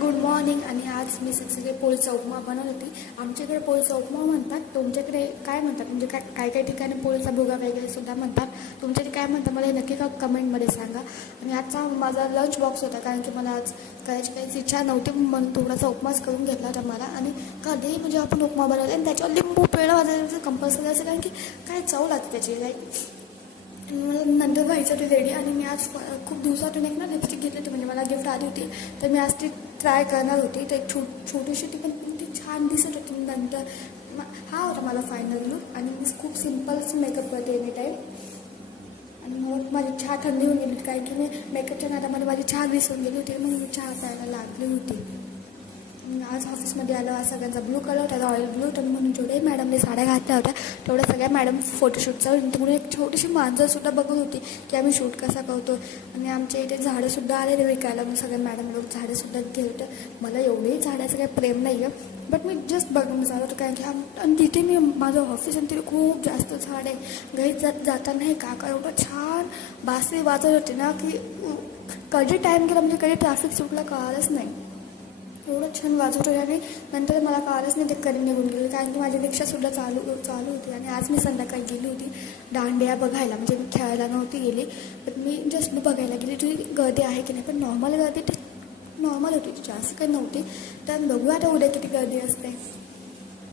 Good morning. आणि आज मी सगळे पोळीचा उपमा बनवत होती. आमच्याकडे पोळीचा उपमा म्हणतात, तुमच्याकडे काय म्हणतात? म्हणजे काय काय ठिकाणी पोळीचा भुगा वगैरे सुद्धा म्हणतात. तुमच्याकडे काय म्हणतात मला हे नक्की कमेंटमध्ये सांगा. आणि आजचा माझा लंच बॉक्स होता, कारण की मला आज करायची काहीच इच्छा नव्हती, म्हणून थोडासा उपमाच करून घेतला होता मला. आणि कधीही म्हणजे आपण उपमा बनवला आणि त्याच्यावर लिंबू पिळं वाजायचं कंपल्सरी असेल, कारण की काय चव लागते त्याची मला नंतर व्हायचं ते रेडी. आणि मी आज खूप दिवसातून एक ना लिपस्टिक घेतली होती, म्हणजे मला गिफ्ट आली होती, तर मी आज ती ट्राय करणार होती. तर एक छोटीशी ती, पण ती छान दिसत होती. नंतर हा होता मला फायनल लुक. आणि मी खूप सिम्पलच मेकअप करते एनी टाईम. आणि मग माझी चहा थंडी होऊन गेली होती, कारण की मी मेकअपच्या नादामध्ये माझी चहा विसरून गेली होती, मग मी चहा प्यायला लागली होती. आज ऑफिसमध्ये आलं, आज सगळ्यांचा ब्लू कलर होता, रॉयल ब्लू. तर म्हणून जेवढ्याही मॅडमने साड्या घातल्या होत्या तेवढ्या सगळ्या मॅडम फोटोशूटचा म्हणून एक छोटीशी मांजरसुद्धा बघत होती की आम्ही शूट कसा करतो. आणि आमच्या इथे झाडंसुद्धा आलेले विकायला, मग सगळ्या मॅडम लोक झाडंसुद्धा घेत होतं. मला एवढंही झाडाचं काही प्रेम नाही आहे, बट मी जस्ट बघून चालत होतं, कारण की आणि तिथे मी माझं ऑफिस आणि तिथे खूप जास्त झाड आहे. घरी जाताना हे काका एवढं छान बासरी वाजत होते ना, की कधी टाईम गेला म्हणजे कधी ट्रॅफिक सुटला कळालंच नाही. एवढं छान वाजवत होते. आणि नंतर मला कळालंच नाही ते कधी निघून गेले, कारण की माझी रिक्षासुद्धा चालू होती. आणि आज मी संध्याकाळी गेली होती दांडिया बघायला, म्हणजे मी खेळायला नव्हती गेली, पण मी जस्ट बघायला गेली. तुझी गर्दी आहे की नाही, पण नॉर्मल गर्दी नॉर्मल होती, जास्त काही नव्हती. तर बघू आता उद्या किती गर्दी असते.